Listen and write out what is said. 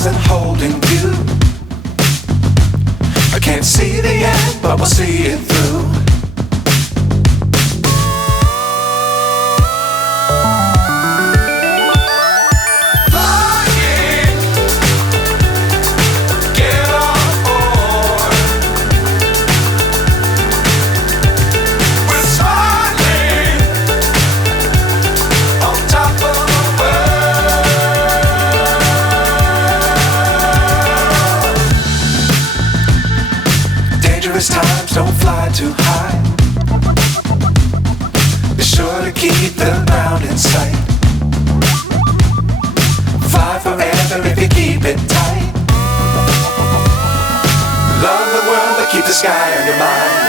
stars and holding you. I can't see the end, but we'll see it through. Times don't fly too high. Be sure to keep the ground in sight. Fly forever if you keep it tight. Love the world but keep the sky on your mind.